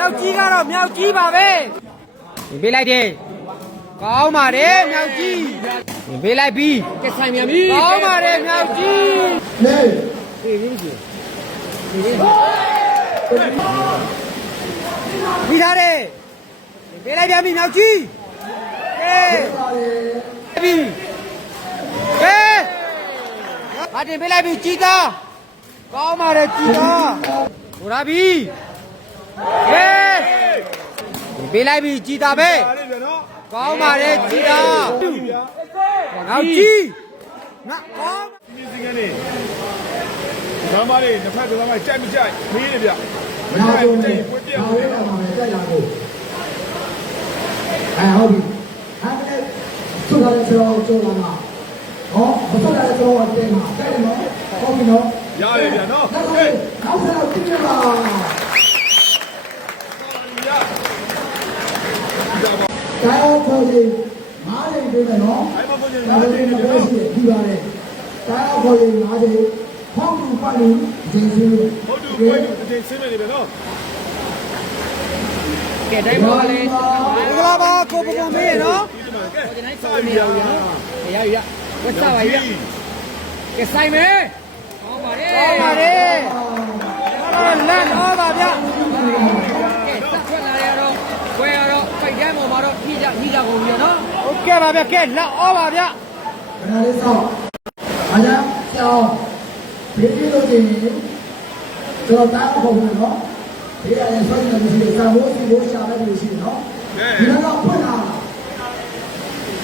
မြောက်ကြီးကတော့မြောက်ကြီးပါပဲပေးလိုက်တယ်ကောင်းပါတယ်မြောက်ကြီးပေးလိုက်ပြီကဲဆိုင်မြန်ပြီကောင်းပါတယ်မြောက်ကြီးနေပြီးထားတယ်ပေးလိုက်ပြန်ပြီမြောက်ကြီးကဲပြီကဲဟာတင်ပေးလိုက်ပြီကြီးသားကောင်းပါတယ်ကြီးသားဟိုလာပြီ ကဲပေးလိုက်ပြီကြီးသားပဲဒါလေးပြန်နော်ကောင်းပါတယ်ကြည်တာနောက်ကြီးငါကောင်းဒီစင်းကနေဒါမှလည်းတစ်ဖက်ကမှကြိုက်မကြိုက်မေးနေဗျမနာကြိုက်တော့မကြိုနေက်ပွင့်ပြနာအောင်ဝဲလေတော့မှာကြိုက်ရကိုအဲဟုတ်ပြီအဲ့ဒါသူကလည်းကျွန်တော်ကျွန်တော်မှာဟောမတော်တယ်ကျွန်တော်တင်မှာကြိုက်တယ်နော်ဟုတ်ပြီနော်ရတယ်ဗျနော်နောက်ဟေးဆုံးနောက်ဆုံးကြည့်ကြပါ ရတိုင်းအောင်ခေါ်ရင်မားရင်ပြေးမယ်နော်အဲ့မပေါ်နေဒါလားပေဒီမဲ့နေဘယ်နော်ရှိဒီပါလဲတိုင်းအောင်ခေါ်ရင်မားရင်ဖောက်လူပတ်လူဂျင်းစုဟုတ်တူပွင့်တူတင်စင်းနေပြီနော်ကဲတိုင်းပေါ်လေမင်္ဂလာပါကိုပုံပုံမေးရနော်ဒီမှာကဲဒီတိုင်းစာဆိုင်ပြမြန်ရပြီနော်ရရရဝတ်စားပါရကဲဆိုင်မယ်ကောင်းပါတယ်ကောင်းပါတယ်အဲ့တော့လန့်တော့ပါဗျကဲတက်ထွက်လာရတော့ဝယ်ရတော့ဖိုက် တိုင်းပေါ်မှာတော့ဖြီးကြဖြီးကြကုန်ပြီနော်ဟုတ်ကဲ့ပါဗျာကဲလက်အောပါဗျာခဏလေးစောင့်အားရကြောင်းဘေးကြီးလို့ကြည့်ရင်တော့တားဖို့ဘူးနော်ဘေးရယ်ဆိုရင်ဒီစာမိုးစီမိုးရှာမယ်လို့ရှိနော်ဒီကတော့ဖွင့်လာ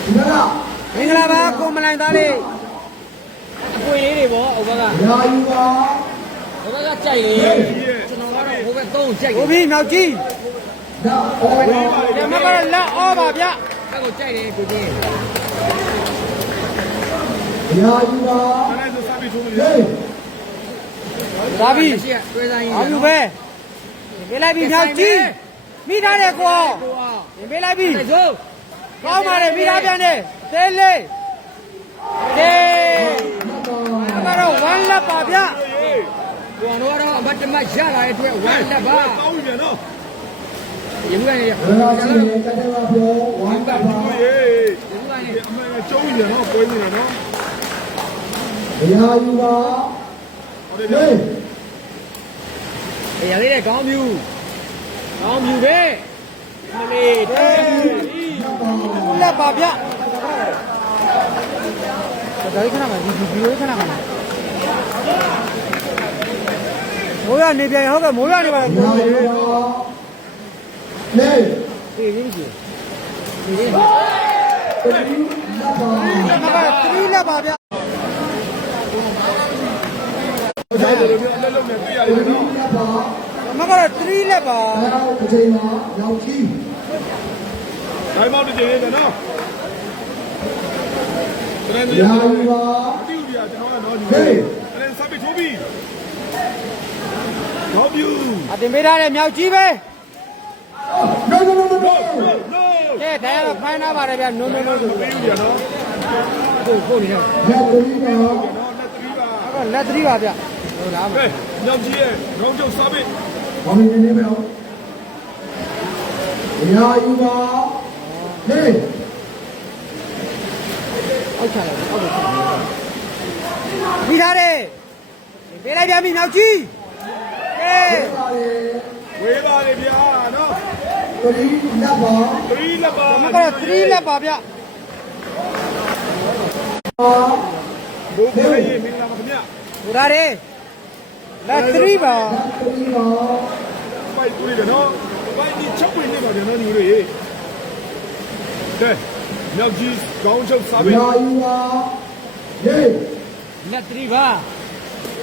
ဒီကတော့မင်္ဂလာပါကိုမလိုင်သားလေးအပွင့်လေးတွေပေါ့ဟိုဘက်ကရာယူပါဟိုဘက်ကကြိုက်လေကျွန်တော်ကတော့ဟိုဘက်သုံးကြိုက်ဟိုပြီးမြောက်ကြီး ဒါအော်ဒီမှာကတော့လက်ဩပါဗျအဲ့ကိုကြိုက်တယ်ကိုကြီးရာယူပါအဲ့ဒါဆိုစာပြထိုးမဟေးလို့ဒါပြီရှိရတွဲဆိုင်အာယူပဲပေးလိုက်ပြီမြောက်ကြီးမိထားတယ်ကိုကိုအောင်ပေးလိုက်ပြီတိုက်စို့ကောင်းပါတယ်မိသားပြန်နေသေးလေးတေးကတော့ဝမ်းလက်ပါဗျကိုအောင်တော့အမတ်တမရလာတဲ့အတွက်ဝမ်းလက်ပါကောင်းပြီနော် ရေဘူးကနေရရာချီကတဲ့ပါပြောဝိုင်းပါပါဟေးရေဘူးကနေအမေကျုံးနေနော်ပွဲနေနော်ရာယူပါဟုတ်တယ်ဗျဟေးရလေးတဲ့ကောင်းမြူကောင်းမြူပဲမလေးတဲ့လက်ပါဗျဒါလေးခဏမှဒီဗီဒီယိုခဏမှမိုးရနေပြန်ဟုတ်ကဲ့မိုးရနေပါလားရာယူပါ နေပြေးရင်းကြီးပြေးရင်းတတိလက်ပါမက3လက်ပါဗျဒါလိုမျိုးအလက်လုံးနဲ့တွေ့ရတယ်နော်လက်ပါမက3လက်ပါနောက်တစ်ချိန်မှာရောက်ကြီးဒိုင်းမောက်တစ်ချိန်လေးနော်တရင်ဒီရာယူပါတိူပြကျွန်တော်ကတော့ဒီဟေးတရင်စာပြထိုးပြီတော့ပြူအတင်ပေးထားတဲ့မြောက်ကြီးပဲ no no no no no no ကဲဒါရတော့ဖိုင်းထားပါတယ်ဗျ no no no ဆိုပြူပြနော်ကိုကိုနေတော့လက်တတိပါနော်လက်သတိပါတော့လက်3ပါဗျဟိုလားမကဲညောင်ကြီးရဲ့ရောင်းကျုပ်စာပြဘာမင်းနေမလို့ရာယူပါဟေးအောက်ချလိုက်အောက်ကိုချပြီးထားတယ်ပေးလိုက်ပြန်ပြီမြောက်ကြီးကဲပါလေဝေးပါလေဗျာနော် တတိလက်ပါသတိလက်ပါမက3လက်ပါဗျပါဘိုးဘွားရေးမင်္ဂလာပါခင်ဗျဟိုထားတယ်လက်3ပါတတိပါပိုက်တူတယ်နော်ပိုက်ဒီချက်ဝင်နေပါကြနော်ညီတို့ရေကဲညောင်ကြီးကောင်းချုပ်စာပြရာယူပါဟေးလက်သတိပါ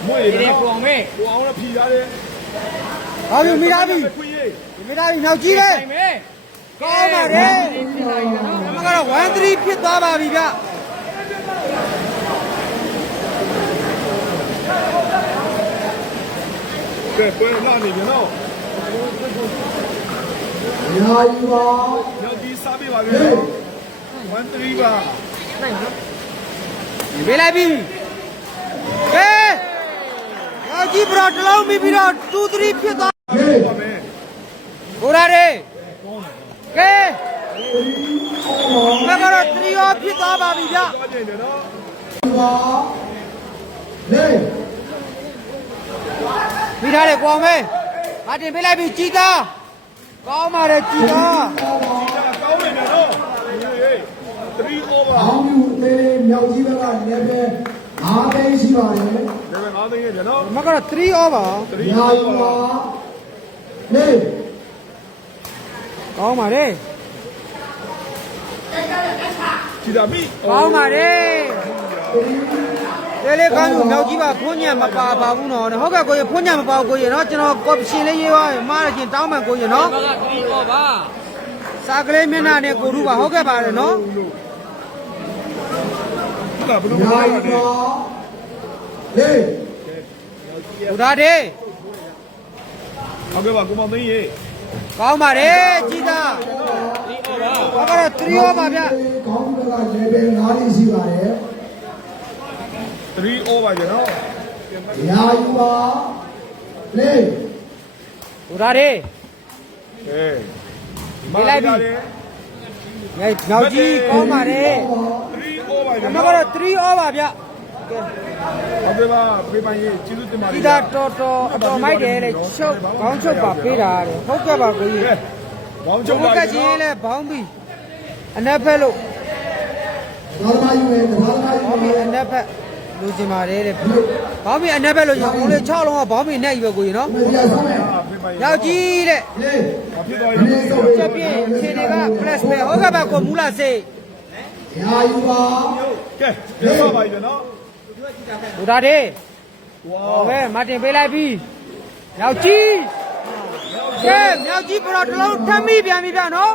မွေးဒီရတဲ့ကိုနော်အောင်ပဲကိုအောင်လည်းဖြီရတယ်ဟာပြီမိသားပြီခွေးရေး မိသားပြီမြောက်ကြီးပဲဆိုင်မယ်ကောင်းပါတယ်ဖြစ်လာပြီနော်မကတော့1 3ဖြစ်သွားပါပြီဗျကဲပွဲလာနေပြီနော်ရာယူပါညောင်ကြီးစားပြပါပြီနော်1 3ပါပေးလိုက်ပြီကဲမြောက်ကြီးဘရောတစ်လုံးပြီးပြီးတော့2 3ဖြစ်သွား ဟေးပါမယ်ကိုရာရေကဲမကတော့တရီရောဖြစ်သွားပါပြီဗျသွားကြည့်တယ်နော်ပါလေမိထားတယ်ကောင်းမဲမာတင်ပေးလိုက်ပြီကြည်သားကောင်းပါတယ်ကြည်သားကောင်းနေတယ်နော်ဟေး3 over အောင်ယူသေးမြောက်ကြီးဘက်ကလည်းပဲအားသိရှိပါတယ် level 5သိန်းရဲ့နော်မကတော့3 over 3ညာယူပါလေ ကောင်းပါတယ်ကြည်တာမိကောင်းပါတယ်လေလေကောင်းယူမြောက်ကြီးပါဖုံးညံမပါပါဘူးနော်ဟုတ်ကဲ့ကိုရဖုံးညံမပါဘူးကိုရနော်ကျွန်တော်ကော်ပရှင်လေးရေးသွားပြီမားရချင်းတောင်းမှန်ကိုရနော်ဘက်ကတီးတော့ပါစာကလေးမျက်နှာနဲ့ကိုရူပါဟုတ်ကဲ့ပါတယ်နော်ဟုတ်လားဘယ်လိုညာလဲယူပါလေဘုရားတေးဟုတ်ကဲ့ပါကိုမောင်သိန်းရေ ကောင်းပါတယ်ကြည်သားတီးတော့ပါဘာကတော့3 over ဗျကောင်းဘက်ကလည်းပဲအားသိရှိပါတယ်3 over ကျနော်ညာယူပါလေဘုရားတေးဟေးငယ်မြောက်ကြီးကောင်းပါတယ်3 over ကျအမနော်ကတော့3 over ဗျ ဟုတ်ကဲ့ပါပြေးပိုင်ရေကျေးဇူးတင်ပါတယ်ဒီသာတော်တော်အတော်မိုက်တယ်လေချုပ်ခေါင်းချုပ်ပါပေးတာတဲ့ဟုတ်ကဲ့ပါကိုကြီးဘောင်းကျုချုပ်ပ်ပါကချင်းလဲဘောင်းပြီးအနက်ဖက်လို့ဘာသာယူမယ်ဘာသာယူဘောင်းမပြီးယ်အနက်ဖက်လူချင်ပါတယ်တဲ့ဘောင်းပြီးအနက်ဖက်လို့ကျွန်တော်လေး6လုံးကဘောင်းပြီးနဲ့ကြီးပဲကိုကြီးနော်မပြတ်ဆုံးမယ်ပြေးပိုင်ရေယောက်ကြီးတဲ့လေဖြစ်သွားမပြီင်းဆုံးချက်ပြင်းခြေတွေက plus ပဲဟုတ်ကဲ့ပါကိုမူလာစေးညာယူပါကဲကျေးဇူးပါပြီနော် ဘုရားတေးဝါဟောပဲမတင်ပေးလိုက်ပြီယောက်ကြီးကဲမြောက်ကြီးပရောတစ်လုံးထမ်းမိပြန်ပြီဗျနော်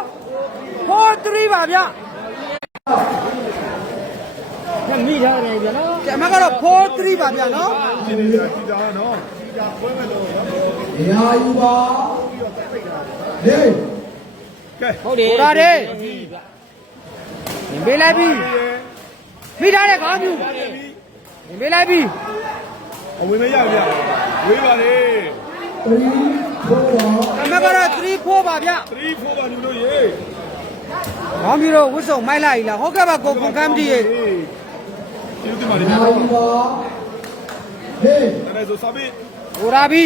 4 3ပါဗျထမိထားတယ်ဗျနော်ကဲအမကတော့4 3ပါဗျနော်ဒီနေ့ကြည်တာနော်ညာယူပါလေကဲဟုတ်တယ်ဘုရားတေးပေးလိုက်ပြီမိထားတဲ့ခေါင်းပြူ ပေးလိုက်ပြီအဝင်မရဗျဝေးပါလေ3 4အမကတော့3 4ပါဗျ3 4ပါညူလို့ရေခေါင်းပြူတော့ဝှစ်စုံမိုက်လိုက်လားဟုတ်ကဲ့ပါကိုကွန်ကမ်တီရေဟေးကျေးဇူးတင်ပါတယ်ဗျညာယူပါလေအဲ့ဒါဆိုစာပိဘုရားပြီ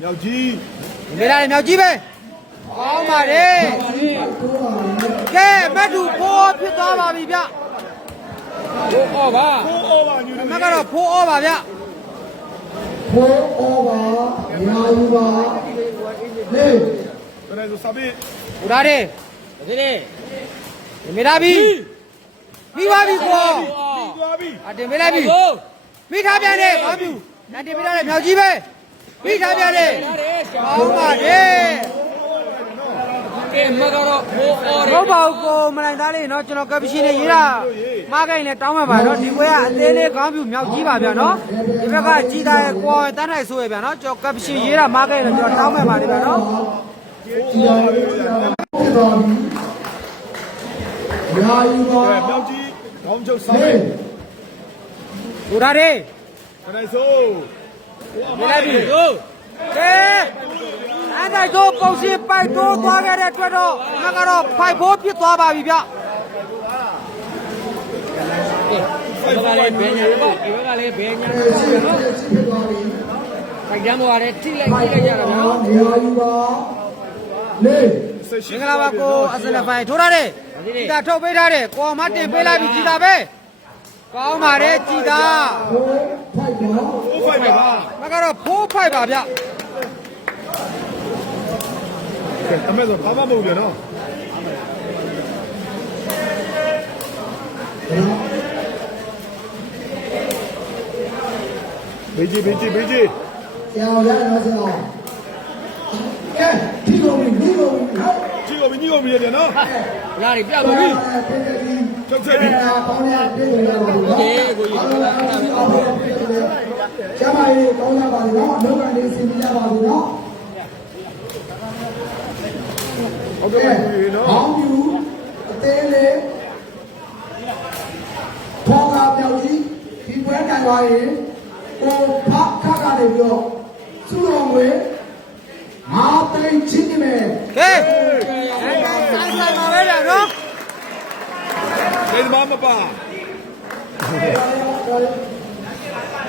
မြောက်ကြီးပေးလိုက်မြောက်ကြီးပဲကောင်းပါတယ်တိုးပါလေကဲမတ်တူ4ဖြစ်သွားပါပြီဗျ ဟိုအော်ပါ4 over ညူအလို့မကတော့4 over ပါဗျ4 over ညာယူပါလေအဲ့ဒါဆိုစာပိဘုရားတေးဒီနေ့မိသားပြီပြီးပါပြီကွာပြီးသွားပြီအတင်ပေးလိုက်ပြီဟုတ်ပြီးထားပြန်တယ်ခေါင်းပြူနတ်တင်ပေးထားတဲ့မြောက်ကြီးပဲပြီးထားပြန်တယ်ရတယ်ရှာကောင်းပါတယ် ကဲမကတော့ဟိုအော်ဟုတ်ပါဘူးကိုမလိုက်သားလေးနော်ကျွန်တော်ကပ်ပရှင်နဲ့ရေးတာမားကိုင်းနဲ့တောင်းမှပါနော်ဒီကွဲကအသေးလေးခေါင်းပြူမြောက်ကြီးပါဗျာနော်ဒီဘက်ကကြည်သားရဲ့ကွာတန်းထိုင်ဆိုရဗျာနော်ကျွန်တော်ကပ်ပရှင်ရေးတာမားကိုင်းနဲ့ကျွန်တော်တောင်းမှပါတယ်ဗျာနော်ညာယူပါဖြစ်သွားပြီညာယူပါကဲမြောက်ကြီးဘောင်းချုပ်စာလေပိဘုရားတေးအဲ့ဒါဆိုဟိုအမပေးလိုက် ပြီဟုတ်ကဲအဲ့ဒါတော့ပုံစံပိုက်တော့သွားခဲ့တဲ့အတွက်တော့အမကတော့ဖိုက်ဖို့ဖြစ်သွားပါပြီဗျဘက်ကလည်းဘယ်ညာပေါ့ဒီဘက်ကလည်းဘယ်ညာရှိဖြစ်သွားပြီဖိုက်တမ်းပေါ်ရတယ်ထိလိုက်ထိလိုက်ရတာဗျနော်ညာယူပါလေဆက်မရှိင်္ဂလာပါကိုအစလဖိုင်ထိုးထားတယ်ကြည်သာထုတ်ပေးထားတယ်ကိုမတင်ပေးလိုက်ပြီကြည်သာပဲကောင်းပါတယ်ကြည်သာဟိုဖိုက်ပါဟိုဖိုက်ပါမကတော့ဖိုးဖိုက်ပါဗျ ကဲ အမေဆိုဘာမှမဟုတ်ဗျနော်ဘေးကြီးဘေးကြီးဘေးကြီးကျောင်းရတော့ကျောင်းကဲဒီလိုမျိုးဒီလိုမျိုးဟုတ်ကြည့်ကိုမြည်ကိုမြည်တယ်နော်လာရီပြပါပြီချုပ်ဆက်ပြီအာပေါင်းရပြေးလို့ရပါဘူးနော်ဒီကိုကြီးကလာတာပဲကျမကြီးကောင်းရပါဘူးနော်လောကလေးစင်ပြရပါဘူးနော် ဟုတ်ကဲ့ဟောင်းပြူအသေးလေးဘောကပြောင်ကြီးဒီပွဲကန်သွားရင်ကိုဖတ်ခတ်ကနေပြီးတော့စုတော်ငွေငါတိတ်ချင်းနေမယ်ဟေးအဲ့ဒါဆိုင်ဆိုင်မှာပဲလားနော်ဒီမှာမပါ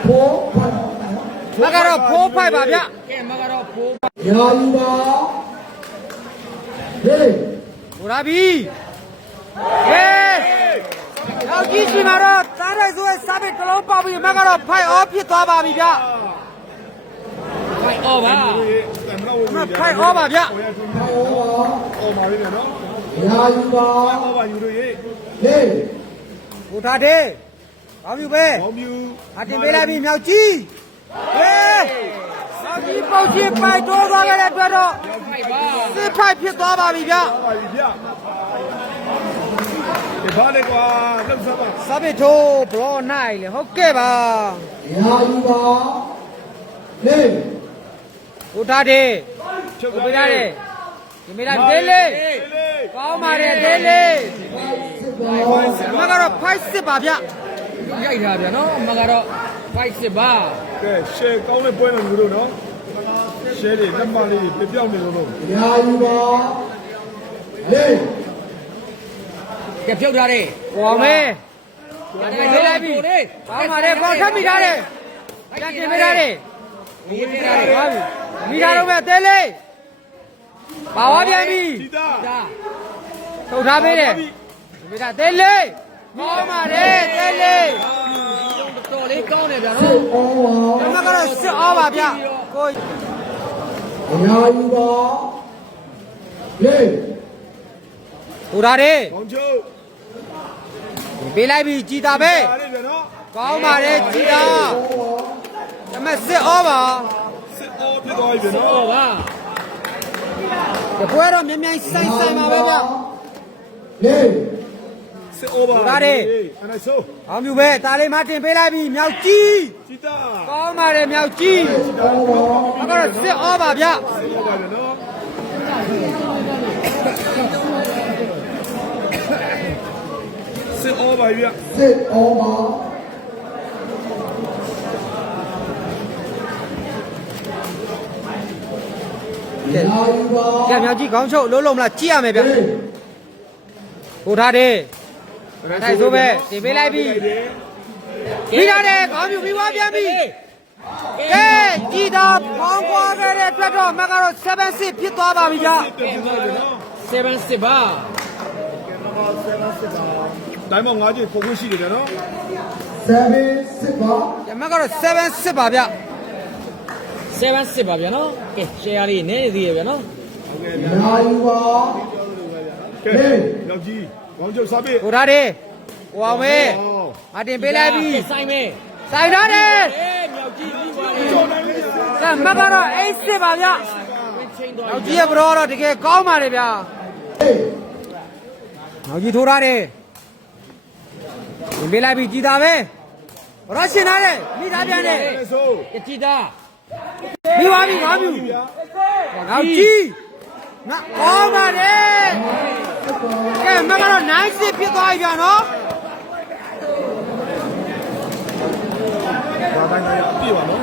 ဖိုးဖိုက်မကတော့ဖိုးဖိုက်ပါဗျကဲမကတော့ဖိုးဖိုက်ရာယူပါ ဟေးဟိုလာပြီဟေးနောက်ကြီးစီမှာတော့သားရိုက်ဆိုးရဲ့စားပစ်တစ်လုံးပေါက်ပြီးမကတော့ဖိုက်အောဖြစ်သွားပါပြီဗျဖိုက်အော်ပါတမလို့မဖိုက်အောပါဗျဟိုရထွန်းဟောပါအော်ပါပြီနော်ရာယူပါအော်ပါယူလို့ရေးဟေးဟိုထားတယ်ကောင်းပြီပဲဘောင်းပြူအတင်ပေးလိုက်ပြီမြောက်ကြီးဟေး မြောက်ကြီးပေါက်ကြီးပိုက်တိုးသွားခဲ့တဲ့အတွက်တော့ဖိုက်ပါစစ်ဖိုက်ဖြစ်သွားပါပြီဗျအော်ပါပြီဗျဒီဘာလဲကွာလှုပ်စားပါစားပစ်ထိုးဘလောနိုင်လေဟုတ်ကဲ့ပါရာယူပါဟေးဟိုထားတယ်ချုပ်ဟိုပေးရတယ်ဒီမေးလိုက်သေးလေးကောင်းပါတယ်သေးလေးစစ်ပါမကတော့ဖိုက်စစ်ပါဗျရိုက်တာဗျာနော်မကတော့ ဖိုက်စစ်ပါကဲရှယ်ကောင်းတဲ့ပွဲတော်မျိုးတို့နော်ရှယ်တွေလက်မလေးပြပြောင်းနေလို့လို့ရာယူပါဟေးကဲပြုတ်ထားတယ်ဟောမဲပေးလိုက်ပြီကောင်းပါတယ်ကောင်းထပ်မိထားတယ်ကြက်တင်ပေးထားတယ်ဒီပြထားတယ်ဟုတ်ပြီမိထားတော့မဲ့သေးလေးပါဝါပြန်ပြီဒီသားဒါထုတ်ထားပေးတယ်မိထားသေးလေးကောင်းပါတယ်သေးလေး တော်လေးကောင်းတယ်ဗျာနော်။အော်ဝါ။ဒါမှကတော့စစ်အားပါဗျာ။ကိုအများကြီးပါ။ရေး။ဟိုဓာရီ။ကောင်းချုပ်။ပေးလိုက်ပြီကြည်တာပဲ။ကောင်းပါတယ်ကြည်တာ။ဒါမှစစ်အားပါ။စစ်အားဖြစ်သွားပြီနော်။ဟုတ်ပါ။ဒီပွဲတော့မြန်မြန်ဆိုင်ဆိုင်ပါပဲဗျာ။လေး။ စစ်အော်ပါဒါတွေအဲ့ဒါဆို။အောင်မြူပဲတာလေးမတင်ပေးလိုက်ပြီမြောက်ကြီးဒီသား။ကောင်းပါတယ်မြောက်ကြီးဟောပါ။အကတော့စစ်ဩပါဗျစစ်အော်ပါဗျာနော်စစ်အော်ပါဗျာစစ်ဟောပါ။ရာယူပါကဲမြောက်ကြီးခေါင်းချုပ်လုံးလုံးမလားကြည့်ရမယ်ဗျဟေး။ဟိုထားတယ်။ တိုက်ဆိုပဲတင်ပေးလိုက်ပြီ။ပြီးထားတယ်ခေါင်းမြူပြီးွားပြန်ပြီ။ကဲကြည်တာပေါင်းကွာခဲ့တဲ့အတွက်တော့မကတော့7-6ဖြစ်သွားပါပြီဗျ7စစ်ပါတိုင်းမောင်၅ကျပုံခွင့်ရှိတယ်နော်7စစ်ပါ။ဒီမကတော့7-6ပါဗျ7စစ်ပါဗျာနော်ကဲ share လေးနည်းနေသေးရဗျာနော်ရာယူပါကဲရောက်ကြီး ဘောင်းချုပ်စားပြီ။ဟိုထားတယ်။ဟိုအောင်ပဲမတင်ပေးလိုက်ပြီဆိုင်မဲ။ဆိုင်ထားတယ်အေးမြောက်ကြီးပြီးပါလေကျော်နိုင်ပြီ။ကဲမကတော့8-6ပါဗျ။ချိန်တော့နောက်ကြီးရဲ့ဘရောတော့တကယ်ကောင်းပါလေဗျာဟေးနောက်ကြီးထိုးထားတယ်ဝင်ပေးလိုက်ပြီကြည်တာပဲဘရောရှင်ထားတယ်မိသားပြန်တယ်အဲ့ဆိုကကြည်တာမိပါပြီငါမြူနောက်ကြီး ငါကောင်းပါလေကဲမကတော့နိုင်စစ်ဖြစ်သွားပြီဗျာနော်ဘာတိုင်းတိုင်းပြည့်ပါနော်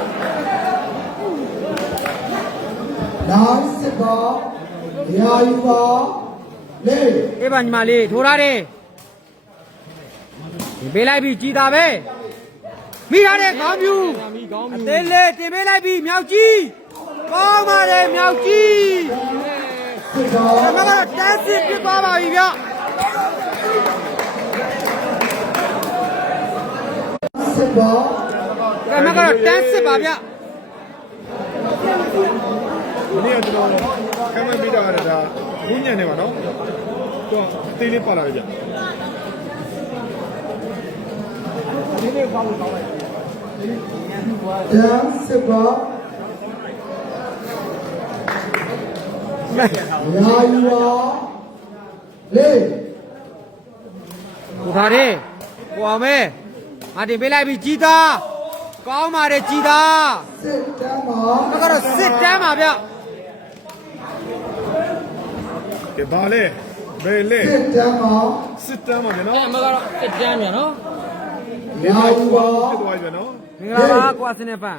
နာစစ်ပါရာယူပါဟေးအေးပါညီမလေးထိုးထားတယ်ဝင်ပေးလိုက်ပြီကြည်တာပဲမိထားတယ်ခေါင်းမြူမိကောင်းအသေးလေးတင်ပေးလိုက်ပြီမြောက်ကြီးကောင်းပါလေမြောက်ကြီးစစ်ပါ ကဲမကတော့တန်းစစ်ဖြစ်သွားပါပြီဗျာစစ်ပါကဲမကတော့တန်းစစ်ပါဗျဒီနေ့ကျွန်တော်ကမ်းမမိတာကဒါဘူးညံနေပါနော်တော့အသေးလေးပါလာပြီဗျတန်းစစ်ပါ ရာယူပါဟေးဟိုထားတယ်ဟိုအောင်မဲငါတင်ပေးလိုက်ပြီကြီးသားကောင်းပါတယ်ကြီးသားစစ်တမ်းပါမကတော့စစ်တမ်းပါဗျကဲဘာလဲဘယ်လဲစစ်တမ်းပါစစ်တမ်းပါဗျာနော်အဲ့မကတော့စစ်တမ်းဗျာနော်ရာယူပါဖြစ်သွားပြီဗျာနော်မင်္ဂလာပါကွာစနေပန်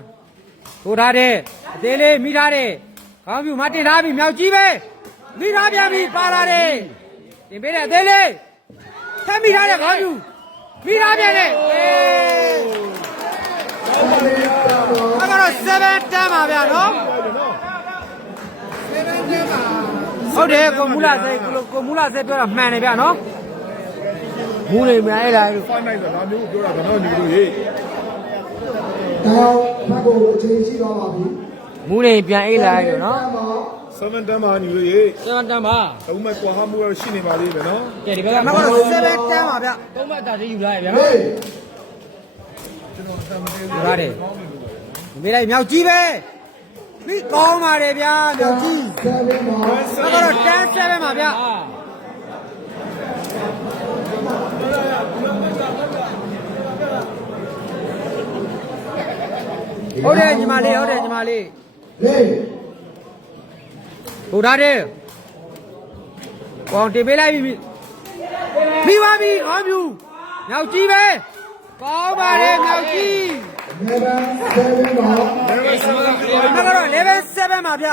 ဟိုထားတယ်အသေးလေးမိထားတယ် ကောင်းပြီမတင်ထားပြီမြောက်ကြီးပဲမိထားပြန်ပြီပါလာတယ်တင်ပေးတယ်အသေးလေးဖမ်းမိထားတဲ့ခေါင်းယူမိထားပြန်လေအေးဟုတ်ပါလေတော့မကတော့7တန်းပါဗျာနော်ဟုတ်တယ်ကိုမူလာစိတ်ကိုကိုမူလာစိတ်ပြောတာမှန်တယ်ဗျာနော်မူနေမြန်အဲ့ဒါလို့ဖိုင်နိုင်ဆိုတာမျိုးပြောတာကတော့ညီတို့ရေတောင်းဘက်ကိုအချိန်ရှိတော့ပါပြီ မူနေပြန်အေးလာလို့နော်7တန်းမှာညီတို့ရေ7တန်းပါအုံးမဲ့ကွာဟမှုရရှိနေပါသေးတယ်နော်ကဲဒီဘက်ကမကတော့7တန်းပါဗျာသုံးမှတ်တာသေးယူလာရဗျာဟေးနော်ယူရတယ်မေးလိုက်မြောက်ကြီးပဲပြီးကောင်းပါတယ်ဗျာမြောက်ကြီးဆယ်ဘင်းမှာမကတော့တန်း7ပါဗျာအာဟုတ်တယ်ညီမလေးဟုတ်တယ်ညီမလေး ဟေးဟိုထားတယ်ကောင်းတင်ပေးလိုက်ပြီပြီးပါပြီဟောမြူမြောက်ကြီးပဲကောင်းပါတယ်မြောက်ကြီးနေဗန်ဆယ်ဘင်းမှာမကတော့ level 7ပါဗျ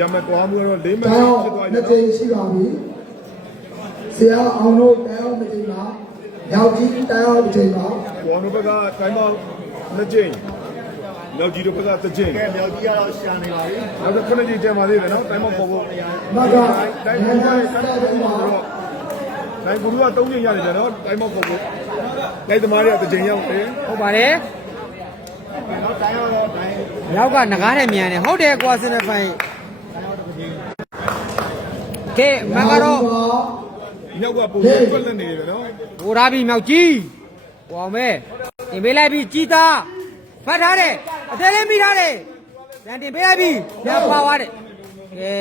ရမဲ့ကွာမှုကတော့၄မဲ့တောင်းဖြစ်သွားပြီနှစ်နော်ချိန်ရှိပါပြီဆရာအောင်တို့တောင်းတစ်ချိန် မှာရောက်ကြီးတောင်းတစ်ချိန်မှာကွာမှုဘက်ကတိုင်းမောင်းနှစ်ကြိမ်လောက်ကြီးတို့ဘက်ကတစ်ကြိမ်ကဲမြောက်ကြီးကတော့ရှာနေပါပြီနောက်တစ်ခုနှစ်ကြိမ်တန်ပါသေးတယ်နော်တိုင်းမောင်းပေါ်ဖို့မကတိုင်းနေမောင်းဗကန်ဆတိုင်းယ်ဘမောင်းင်းမှာတော့တိုင်းကူက3ကြိမ်ရတယ်ဗျာနော်တိုင်းမောင်းပေါ်ဖို့တိုင်းသမားတွေကတစ်ကြိမ်ရောက်တယ်ဟုတ်ပါတယ်နောက်တိုင်းတော့တိုင်းရောက်ကငကားနဲ့မြန်တယ်ဟုတ်တယ်ကွာစနေဖိုင်ကဲမကတော့ မြောက်ကပုံပြီးတွက်လက်နေတယ်ဗျာနော်ဟိုထားပြီမြောက်ကြီးဟိုအောင်မဲတင်ပေးလိုက်ပြီကြီးသားဖတ်ထားတယ်အသေးလေးမိထားတယ်ပြန်တင်ပေးလိုက်ပြီပြန်ပါသွားတယ်ကဲ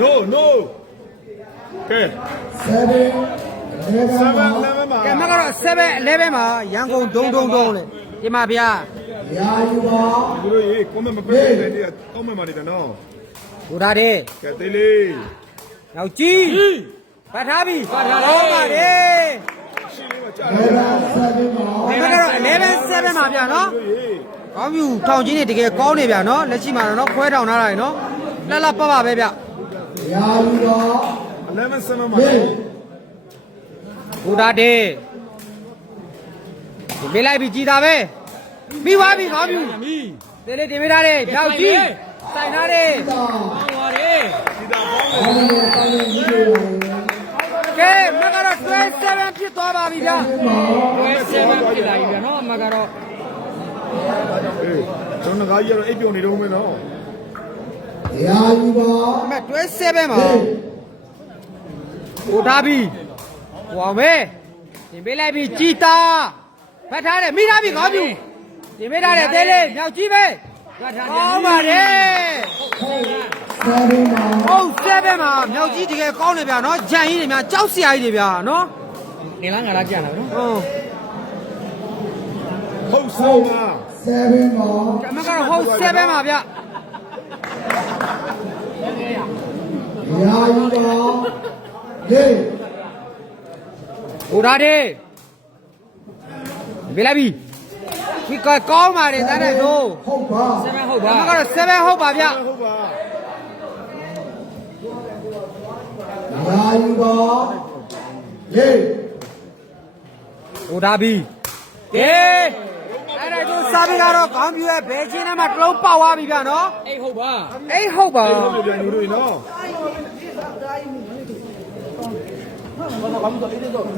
no no ကဲဆယ်ဘင်းနေဗန်မှာ7 11မှာကဲမကတော့7 11မှာရန်ကုန်ဒုံဒုံဒုံလေဒီမှာဗျာရာယူပါသူတို့ရေကွန်မန့်မပေးတဲ့နေတောင်းမှန်ပါနေတယ်နော်ဟိုထားတယ်ကဲသေးလေးမြောက်ကြီး ဖတ်ထားပြီဖတ်ထားတော့ပါတယ်ရှင်းလေးမကြားနေဗန်ဆယ်ဘင်းမှာဒီမှာကတော့11 7မှာဗျာနော်တို့ရေကောင်းပြီထောင်ချင်းတွေတကယ်ကောင်းနေဗျာနော်လက်ရှိမှာတော့နော်ခွဲထောင်ထားတာနော်လှလှပပပဲဗျရာယူပါ11 7မှာဟေးဘူတာတေးဒီပေးလိုက်ပြီကြည်တာပဲပြီးသွားပြီကောင်းပြီတေးလေးတင်ပေးထားတယ်ဖြောက်ကြီးစိုင်ထားတယ်တာပေါင်းသွားတယ်ဒီတာပေါင်းဘာလို့လဲတောင်း နေပြီလဲကဲမကတော့27ဖြစ်သွားပါပြီဗျာဝဲ7ဖြစ်လာပြီဗျာနော်အမကတော့အေးကျွန်တော်ငါကြီးကတော့အိပ်ပြုံနေတော့မယ်နော်ရာယူပါအမ27မှာဟေးဟိုထားပြီဟိုအောင်ပဲတင်ပေးလိုက်ပြီကြည်တာဖတ်ထားတယ်မိထားပြီကောင်းပြီတင်ပေးထားတယ်တေးလေးဖြောက်ကြီးပဲကတ်ထားကောင်းပါတယ်ဆယ်ဘင်းမှာ ဟုတ်7မှာမြောက်ကြီးတကယ်ကောင်းနေဗျာနော်ဂျန်ကြီးတွေများကြောက်စရာကြီးတွေဗျာနော်နေလားငါလားကြာလာဗျာနော်ဟုတ်ဟုတ်ဆုံးပါဆယ်ဘင်းမှာအမကတော့ဟုတ်7မှာဗျရာယူပါဟေးဟိုထားတယ်ပြေးလိုက်ပြီဒီကကောင်းပါတယ်တန်းတဲ့ဆိုဟုတ်ပါ7ဟုတ်အပါမကတော့7ဟုတ်ပါဗျဟုတ်ပါ ရာယူပါဟေးဟိုထားပြီကဲအဲ့ဒါဆိုစာပြီးကတော့ခေါင်းပြူရဲ့ဘယ်ချင်းထဲမှာတစ်လုံးပေါက်သွားပြီဗျနော်အေးဟုတ်ပါအေးဟုတ်ပါဟုတ်ပြီပြန်ယူလို့နော်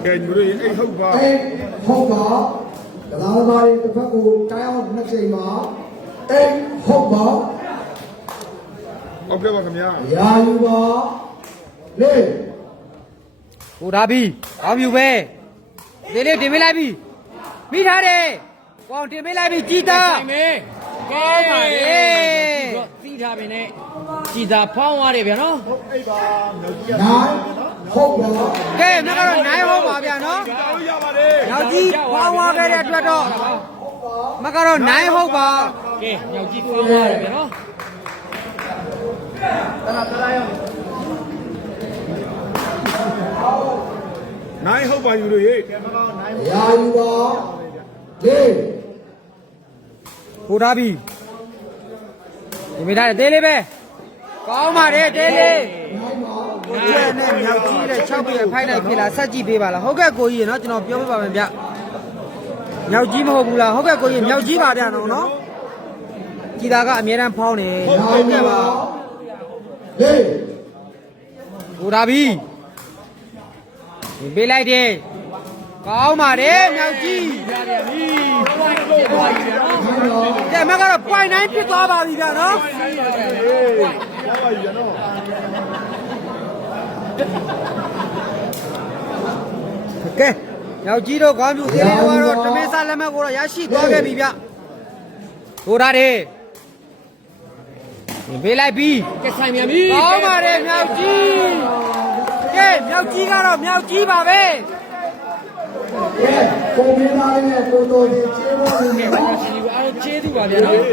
ကဲယူလို့အိပ်ဟုတ်ပါအေးဟုတ်ပါကလာသမားတွေတစ်ဖက်ကိုတိုင်းအောင်နှစ်ချိန်မှာအေးဟုတ်ပါဟုတ်ကဲ့ပါခင်ဗျာရာယူပါ ဟေးဟိုထားပြီခေါင်းပြူပဲဒီလေးတင်ပေးလိုက်ပြီမိထားတယ်ကောင်းတင်ပေးလိုက်ပြီကြည်သားဆိုင်မေကောင်းပါလေသီးထားပင်နဲ့ကြည်သာဖောင်းသွားတယ်ဗျာနော်နိုင်ဟုတ်ပါကဲမကတော့နိုင်ဟုတ်ပါဗျနော်ကြားလို့ရပါတယ်နောက်ကြီးဖောင်းသွားခဲ့တဲ့အတွက်တော့မကတော့နိုင်ဟုတ်ပါကဲညောင်ကြီးဖောင်းသွားတယ်ဗျာနော် နိုင်ဟုတ်ပါယူလို့ရေရာယူပါဟေးဟိုထားပြီဒီမိသားတေးလေးပဲကောင်းပါတယ်တေးလေးနိုင်ပါကိုကျဲနဲ့မြောက်ကြီးတဲ့6ပြည့်ဖိုင်နိုင်ဖြစ်လားဆက်ကြည့်ပေးပါလားဟုတ်ကဲ့ကိုကြီးရေနော်ကျွန်တော်ပြောပြပါမယ်ဗျမြောက်ကြီးမဟုတ်ဘူးလားဟုတ်ကဲ့ကိုကြီးမြောက်ကြီးပါတဲ့နော်နော်ကြည်သာကအများတန်းဖောင်းနေနိုင်ဟုတ်ကဲ့ပါပါလေးဟိုဒါပြီ ပေးလိုက်တယ်ကောင်းပါတယ်မြောက်ကြီးရတယ်ပြီဘဝဖြစ်သွားပြီနော်နိုင်ပါကဲမကတော့ point 9ဖြစ်သွားပါပြီဗျာနော်ဟေးဟောပါပြီနော်ကဲမြောက်ကြီးတို့ခေါင်းပြူသေးလေးတို့ကတော့တမင်းစားလက်မှတ်ကိုတော့ရရှိသွားခဲ့ပြီဗျဟိုဒါတယ်ပေးလိုက်ပြီကဲဆိုင်မြန်ပြီကောင်းပါတယ်မြောက်ကြီး ကဲမြောက်ကြီးကတော့မြောက်ကြီးပါပဲကဲကိုမင်းသားလေးနဲ့ကိုတော်ကြီးကျေးဇူးတင်ပါဒီကိုအားလုံးကျေးဇူးပါဗျာနော်